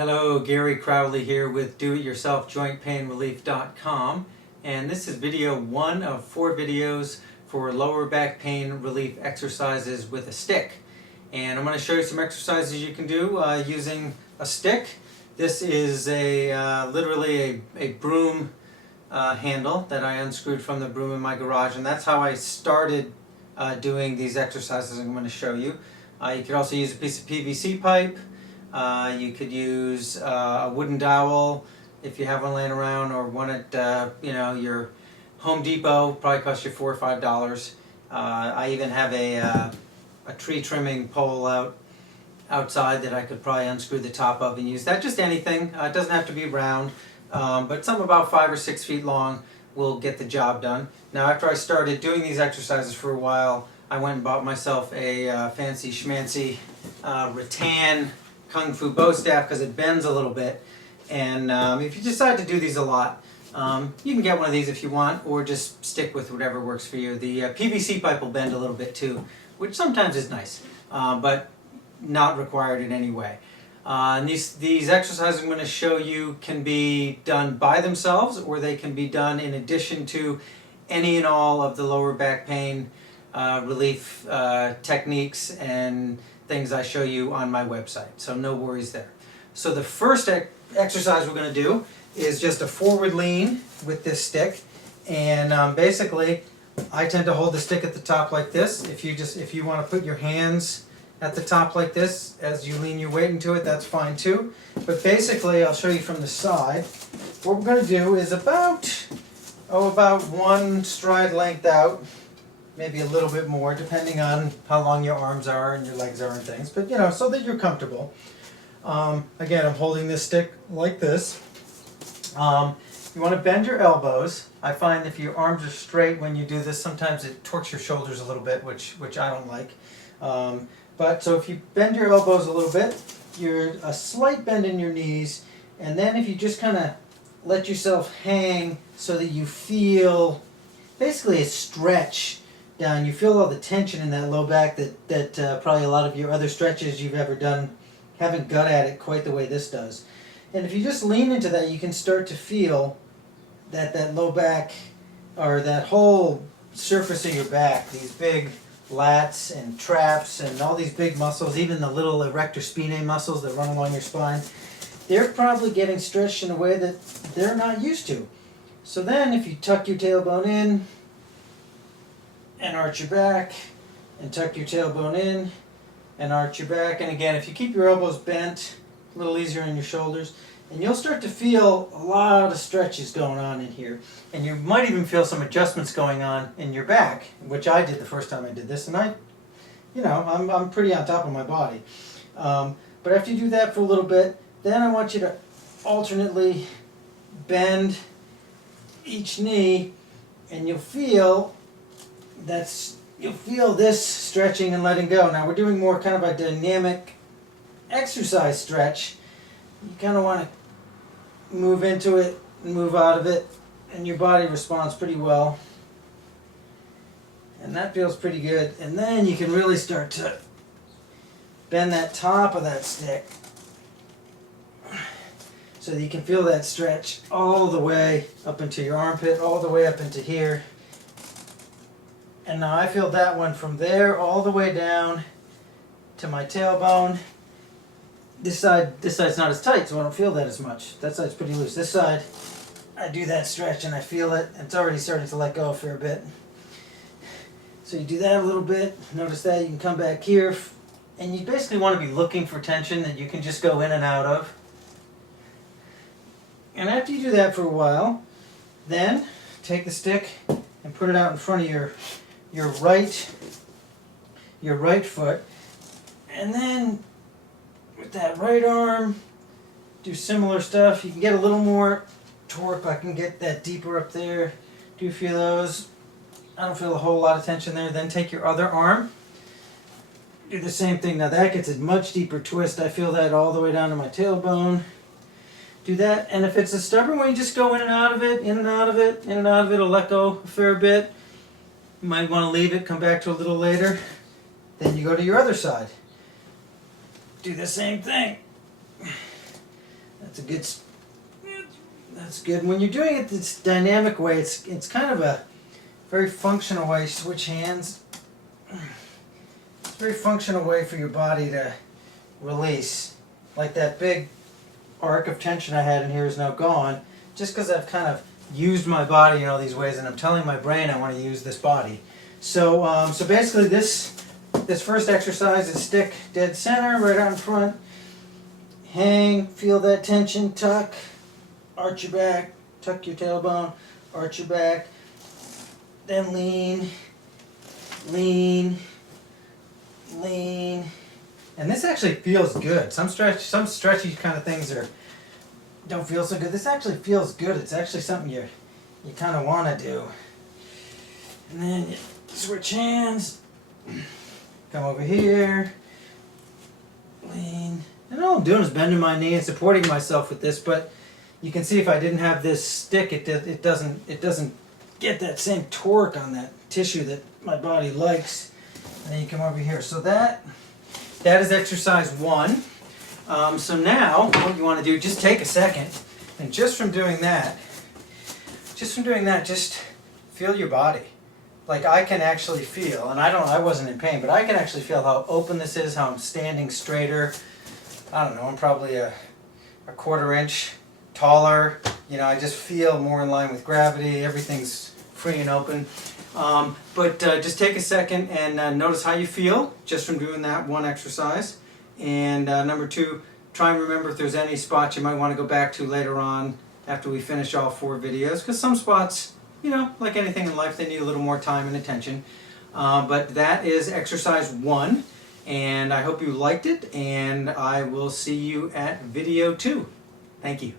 Hello, Gary Crowley here with DoItYourselfJointPainRelief.com, and this is video 1 of 4 videos for lower back pain relief exercises with a stick. And I'm going to show you some exercises you can do using a stick. This is literally a broom handle that I unscrewed from the broom in my garage, and that's how I started doing these exercises I'm going to show you. You could also use a piece of PVC pipe. You could use a wooden dowel if you have one laying around, or one at your Home Depot. Probably cost you $4 or $5. I even have a tree trimming pole outside that I could probably unscrew the top of and use that. Just anything. It doesn't have to be round, but some about 5 or 6 feet long will get the job done. Now, after I started doing these exercises for a while, I went and bought myself a fancy schmancy rattan Kung Fu bow staff because it bends a little bit. And if you decide to do these a lot, you can get one of these if you want, or just stick with whatever works for you. The PVC pipe will bend a little bit too, which sometimes is nice, but not required in any way. And these exercises I'm going to show you can be done by themselves, or they can be done in addition to any and all of the lower back pain relief techniques and things I show you on my website, so no worries there. So the first exercise we're going to do is just a forward lean with this stick, and basically I tend to hold the stick at the top like this. If you want to put your hands at the top like this as you lean your weight into it, that's fine too. But basically, I'll show you from the side. What we're going to do is about one stride length out, maybe a little bit more, depending on how long your arms are and your legs are and things, but so that you're comfortable. Again, I'm holding this stick like this. You want to bend your elbows. I find if your arms are straight when you do this, sometimes it torques your shoulders a little bit, which I don't like. So if you bend your elbows a little bit, you're a slight bend in your knees, and then if you just kind of let yourself hang so that you feel basically a stretch down. You feel all the tension in that low back that probably a lot of your other stretches you've ever done haven't got at it quite the way this does. And if you just lean into that, you can start to feel that low back, or that whole surface of your back, these big lats and traps and all these big muscles, even the little erector spinae muscles that run along your spine, they're probably getting stretched in a way that they're not used to. So then if you tuck your tailbone in, and arch your back, and tuck your tailbone in, and arch your back. And again, if you keep your elbows bent, a little easier on your shoulders, and you'll start to feel a lot of stretches going on in here. And you might even feel some adjustments going on in your back, which I did the first time I did this, and I'm pretty on top of my body. But after you do that for a little bit, then I want you to alternately bend each knee, and you'll feel this stretching and letting go. Now we're doing more kind of a dynamic exercise stretch. You kind of want to move into it and move out of it, and your body responds pretty well. And that feels pretty good. And then you can really start to bend that top of that stick so that you can feel that stretch all the way up into your armpit, all the way up into here. And now I feel that one from there all the way down to my tailbone. This side's not as tight, so I don't feel that as much. That side's pretty loose. This side, I do that stretch and I feel it. It's already starting to let go for a bit. So you do that a little bit. Notice that. You can come back here, and you basically want to be looking for tension that you can just go in and out of. And after you do that for a while, then take the stick and put it out in front of your right foot, and then with that right arm do similar stuff. You can get a little more torque. I can get that deeper up there. Do a few of those. I don't feel a whole lot of tension there. Then take your other arm, do the same thing. Now that gets a much deeper twist. I feel that all the way down to my tailbone. Do that, and if it's a stubborn one, you just go in and out of it, in and out of it, in and out of it. It'll let go a fair bit. You might want to leave it, come back to it a little later. Then you go to your other side. Do the same thing. That's good. When you're doing it this dynamic way, it's kind of a very functional way. Switch hands. It's a very functional way for your body to release. Like that big arc of tension I had in here is now gone, just because I've kind of used my body in all these ways, and I'm telling my brain I want to use this body. So, so basically, this first exercise is stick dead center, right out in front. Hang, feel that tension, tuck, arch your back, tuck your tailbone, arch your back, then lean, lean, lean. And this actually feels good. Some stretchy kind of things don't feel so good. This actually feels good. It's actually something you kind of want to do. And then you switch hands, come over here, lean. And all I'm doing is bending my knee and supporting myself with this, but you can see if I didn't have this stick, it doesn't get that same torque on that tissue that my body likes. And then you come over here. So that is exercise 1. So now what you want to do, just take a second, and just from doing that, just feel your body. Like I can actually feel, and I wasn't in pain, but I can actually feel how open this is, how I'm standing straighter. I don't know, I'm probably a 1/4 inch taller. You know, I just feel more in line with gravity. Everything's free and open. But just take a second and notice how you feel just from doing that one exercise. And number 2, try and remember if there's any spots you might want to go back to later on after we finish all 4 videos. Because some spots, you know, like anything in life, they need a little more time and attention. But that is exercise 1. And I hope you liked it. And I will see you at video 2. Thank you.